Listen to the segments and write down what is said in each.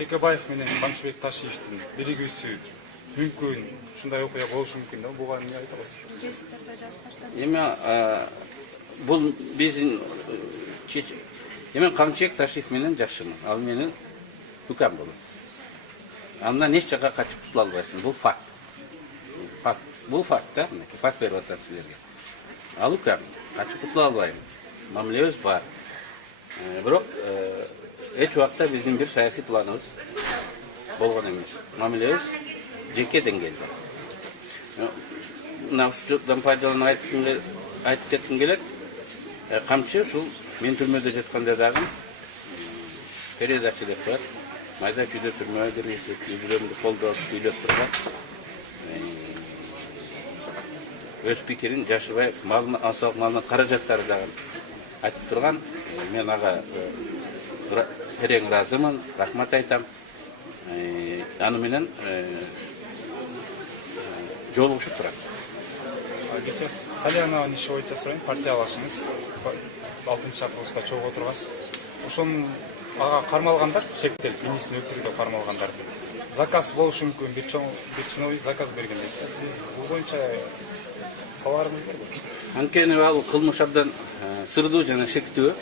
Текебаев менен Камчыбек Ташиевдин биригүүсү мүмкүн, ушундай окуя болушу мүмкүн да, буга эмне айтабыз? Эми бул биздин эми Камчыбек Ташиев менен жакшымын. Ал менин үкам болот. Андан эч жака качып кутула албайсың. Бул факт. Бул факт да, факт берип атам силерге. Ал үкам, качып кутула албайм. Мамилебиз бар. Бирок эч убакта биздин бир саясий планыбыз болгон эмес. Мамилебиз жеке деңгээлде. Мына ушудан пайдаланып айтып кетким келет. Камчы ушул мен түрмөдө жатканда дагы передача деп коет. Майда чүйдө түрмөгө киргизип, үй-бүлөмдү колдоп, сүйлөп турган. Өз пикирин жашыбай, асалык малына каражаттары дагы айтып турган. Мен ага терең ыраазымын, рахмат айтам. Аны менен жолугушуп турат. Кечээ Салянованын иши боюнча сурайын, партиялашыңыз 6-августка чогуу отургасыз. Ошонун ага кармалгандар, чектелип, инисин өлтүрүүгө кармалгандар. Заказ болушу мүмкүн, бир чиновник заказ берген. Сиз бул боюнча кабарыңыз барбы? Анткени ал кылмыш абдан сырдуу жана шектүү.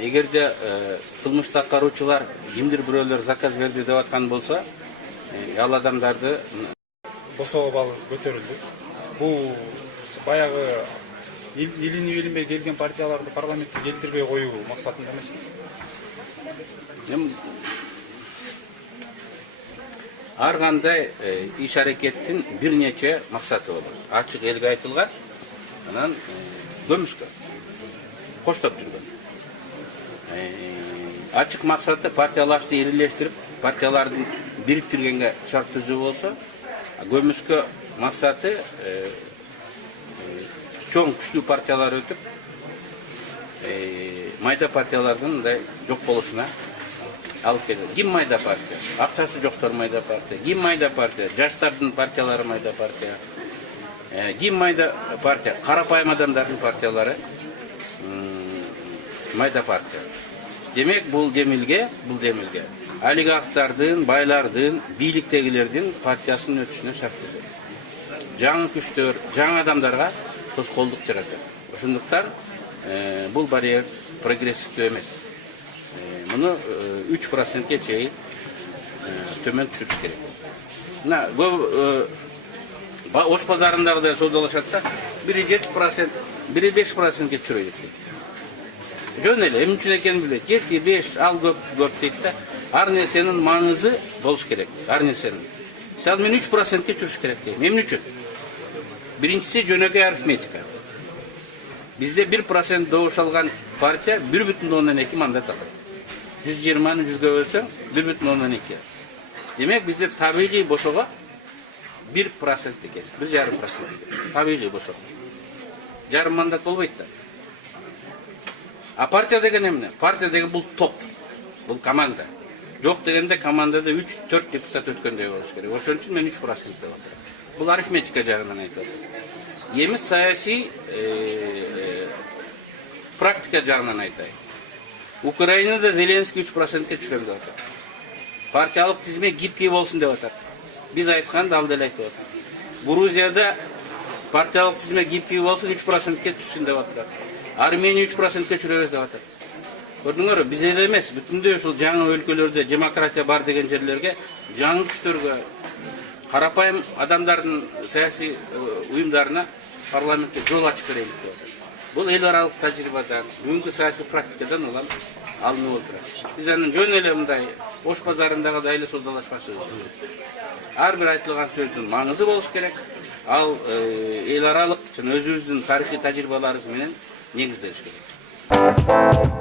Эгерде кылмышты аткаруучулар кимдир бирөөлөр заказ берди деп аткан болсо, ал адамдарды босоо балл көтөрүлдү. Бул баягы илини билинбей келген партияларды парламентке келтирбей коюу максатында эмеспи? Ар кандай иш аракеттин бир нече максаты болот. Ачык элге айтылган, анан көмүскө коштоп жүргөн. Ачык максаты партиялашты ирилештирип, партияларды бириктиргенге шарт түзүү болсо, көмүскө максаты чоң күчтүү партиялар өтүп, майда партиялардын мындай жок болушуна алып келет. Ким майда партия? Акчасы жоктор майда партия. Ким майда партия? Жаштардын партиялары майда партия. Ким майда партия? Карапайым адамдардын партиялары майда партия. Демек бул демилге олигархтардын, байлардын, бийликтегилердин партиясынын өтүшүнө шарт түзөт. Жаңы күчтөр, жаңы адамдарга тоскоолдук жаратат. Ошондуктан бул барьер прогрессивдүү эмес. Муну 3%ке чейин төмөн түшүрүш керек. Мына Ош базарындагыдай соодалашат да, 7%, 5%ке түшүрөйүк дейт. Жөн эле, эмне үчүн экенин билет. 7-5 ал көп дейт да. Ар нерсенин маңызы болуш керек. Ар нерсенин. Мисалы мен 3%ке түшүрүш керек дейм. Эмне үчүн? Биринчиси жөнөкөй арифметика. Бизде 1% добуш алган партия 1,2 мандат алат. 120-ны 100гө бөлсөң 1,2. Демек бизде табигый бошого 1% экен, 1,5%. Табигый бошого. Жарым мандат болбойт да. А партия деген эмне? Партия деген бул топ. Бул команда. Жок дегенде командада 3-4 депутат өткөндөй болуш керек. Ошон үчүн мен 3% деп атам. Бул арифметика жагынан айтат. Эми саясий практика жагынан айтайын. Украинада Зеленский 3%ке түшөрүм деп атат. Партиялык тизме гибкий болсун деп атат. Биз айтканды ал деле айтып атат. Грузияда партиялык тизме гибкий болсун 3%ке түшсүн деп атат. Армения 3%ке түшүрөбүз деп атат. Көрдүңөрбү, биз эле эмес, бүтүндөй ушул жаңы өлкөлөрдө демократия бар деген жерлерге, жаңы күчтөргө, карапайым адамдардын саясий уюмдарына парламентте жол ачып берейик деп атат. Бул эл аралык тажрыйбадан, бүгүнкү саясий практикадан улам алынып отурат. Биз анын жөн эле мындай Ош базарындагыдай эле соодалашпашыбыз. Ар бир айтылган сөздүн маңызы болуш керек. Ал эл аралык жана өзүбүздүн тарыхый тажрыйбаларыбыз менен негизделиш керек.